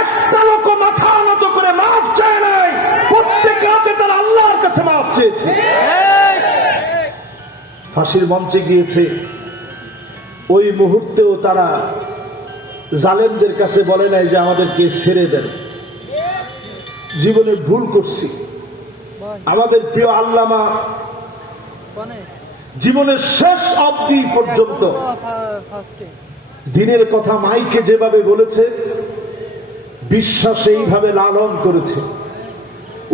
একটা লোক মাথা নত করে মাফ চায় নাই, প্রত্যেক রাতে তারা আল্লাহর কাছে মাফ চেয়েছে। ফাঁসির মঞ্চে গিয়েছে, ওই মুহূর্তেও তারা জালেমদের কাছে বলে নাই যে আমাদেরকে ছেড়ে দেন, জীবনে ভুল করছি। আমাদের প্রিয় আল্লামা জীবনের শেষ অবধি পর্যন্ত দিনের কথা মাইকে যেভাবে বলেছে, বিশ্বাস এইভাবে লালন করেছে।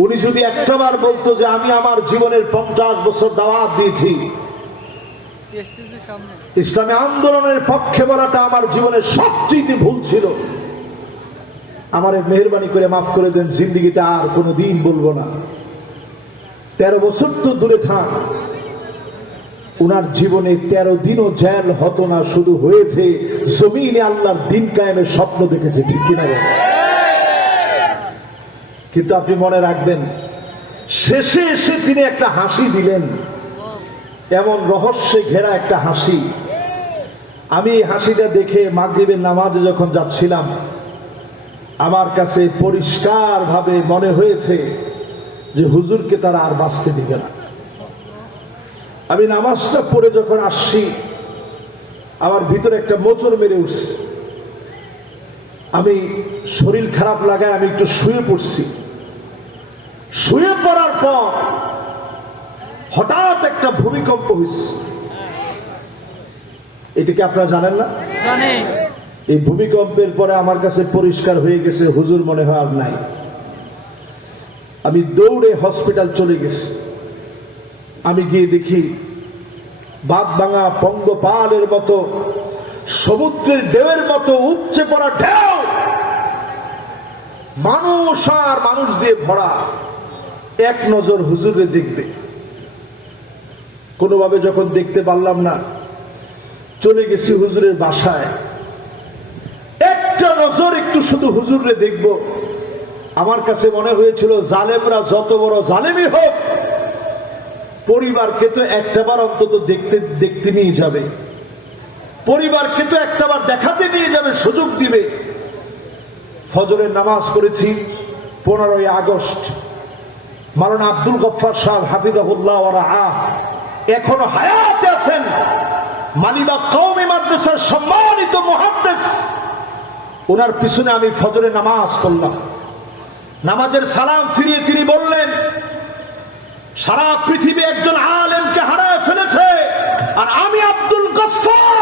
উনি যদি একটাবার বলতো যে আমি আমার জীবনের 50 বছর দাওয়াত দিয়েছি, ইসলামী আন্দোলনের পক্ষে বলাটা আমার জীবনের সবচেয়ে ভুল ছিল, আমারে মেহেরবানি করে মাফ করে দেন, জিন্দেগিতে আর কোনো দিন বলবো না। 13 বছর তো দূরে থাক, উনার জীবনে 13 দিনও জেল হতো না, শুধু হয়েছে জমিনে আল্লাহর দিন কায়েমের স্বপ্ন দেখেছে, ঠিক কিনা? কিন্তু আপনি মনে রাখবেন, শেষে এসে তিনি একটা হাসি দিলেন, এমন রহস্যে ঘেরা একটা হাসি। আমি এই হাসিটা দেখে মাগরিবের নামাজে যখন যাচ্ছিলাম, আমার কাছে পরিষ্কার ভাবে মনে হয়েছে যে হুজুরকে তারা আর বাঁচতে দিবে না। আমি নামাজটা পড়ে যখন আসছি, আমার ভিতরে একটা মোচড় মেরে উঠছে। আমি শরীর খারাপ লাগায় আমি একটু শুয়ে পড়ছি। শুয়ে পড়ার পর হঠাৎ একটা ভূমিকম্প হয়েছে। এটা কি আপনারা জানেন না? জানি। এই ভূমিকম্পের পরে আমার কাছে পরিষ্কার হয়ে গেছে হুজুর মনে হয় আর নাই। আমি দৌড়ে হসপিটাল চলে গেছি। আমি গিয়ে দেখি বাদ ভাঙা পঙ্গপালের মতো, সমুদ্রের ঢেউয়ের মতো উপচে পড়া ঢেউ, মানুষ আর মানুষ দিয়ে ভরা। এক নজর হুজুরে দেখবে, কোনোভাবে যখন দেখতে পারলাম না, চলে গেছি হুজুরের বাসায়। একটা নজর একটু শুধু হুজুরে দেখব। আমার কাছে মনে হয়েছিল জালেমরা যত বড় জালেমই হোক, পরিবারকে তো একটাবার অন্তত দেখতে দেখতে নিয়ে যাবে, পরিবারকে তো একটাবার দেখাতে নিয়ে যাবে, সুযোগ দিবে। ফজরের নামাজ পড়েছি 15ই আগস্ট। মাওলানা আব্দুল গফফার সাহেব হাফিজাহুল্লাহ ওয়া রাআহ এখনো হায়াতে আছেন, মালিবাগ কওমি মাদ্রাসার সম্মানিত মুহাদ্দিস। ওনার পিছনে আমি ফজরের নামাজ পড়লাম। নামাজের সালাম ফিরিয়ে তিনি বললেন, সারা পৃথিবী একজন আলেমকে হারায় ফেলেছে, আর আমি আব্দুল গফফার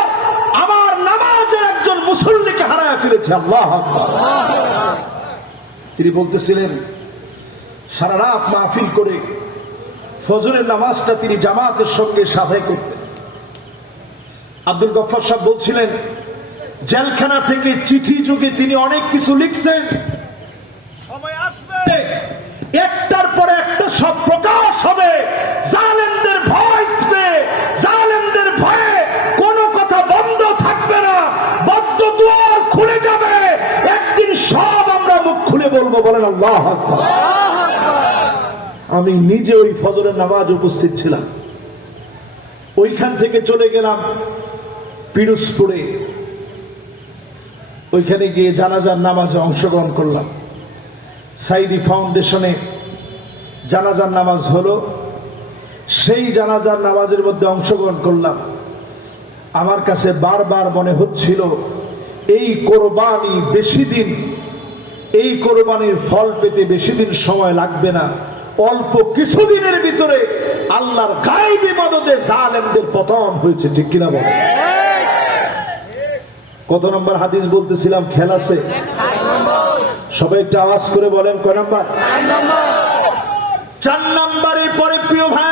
আমার নামাজের একজন মুসল্লিকে হারায় ফেলেছি। আল্লাহু আকবার। তিনি বলতেছিলেন, সারা রাত মাহফিল করে ফজরের নামাজটা তিনি জামাতের সঙ্গে সাদাই করতেন। আব্দুল গফফার সাহেব বলছিলেন, জেলখানা থেকে চিঠি যুগে তিনি অনেক কিছু লিখছেন, সময় আসবে একটার পরে একটা সব প্রকাশ হবে। জালেমদের ভয় থাকবে, জালেমদের ভয়ে কোনো কথা বন্ধ থাকবে না, বদ্ধ দুয়ার খুলে যাবে। একদিন সব আমরা মুখ খুলে বলবো। বলেন আল্লাহু আকবার। আমি নিজে ওই ফজরের নামাজ উপস্থিত ছিলাম। ওইখান থেকে চলে গেলাম পিরোজপুরে। ওইখানে গিয়ে জানাজার নামাজে অংশগ্রহণ করলাম। সাইদি ফাউন্ডেশনে জানাজার নামাজ হলো, সেই জানাজার নামাজের মধ্যে অংশগ্রহণ করলাম। আমার কাছে বারবার মনে হচ্ছিল এই কোরবানি বেশি দিন, এই কোরবানির ফল পেতে বেশি দিন সময় লাগবে না, অল্প কিছুদিনের ভিতরে আল্লাহর গায়বী মদদে জালেমদের পতন হয়েছে, ঠিক কিনা বলেন? কত নম্বর হাদিস বলতেছিলাম? খেয়াল আছে? সবাই একটু আওয়াজ করে বলেন, কয় নাম্বার? 4 নম্বরের পরে প্রিয় ভাই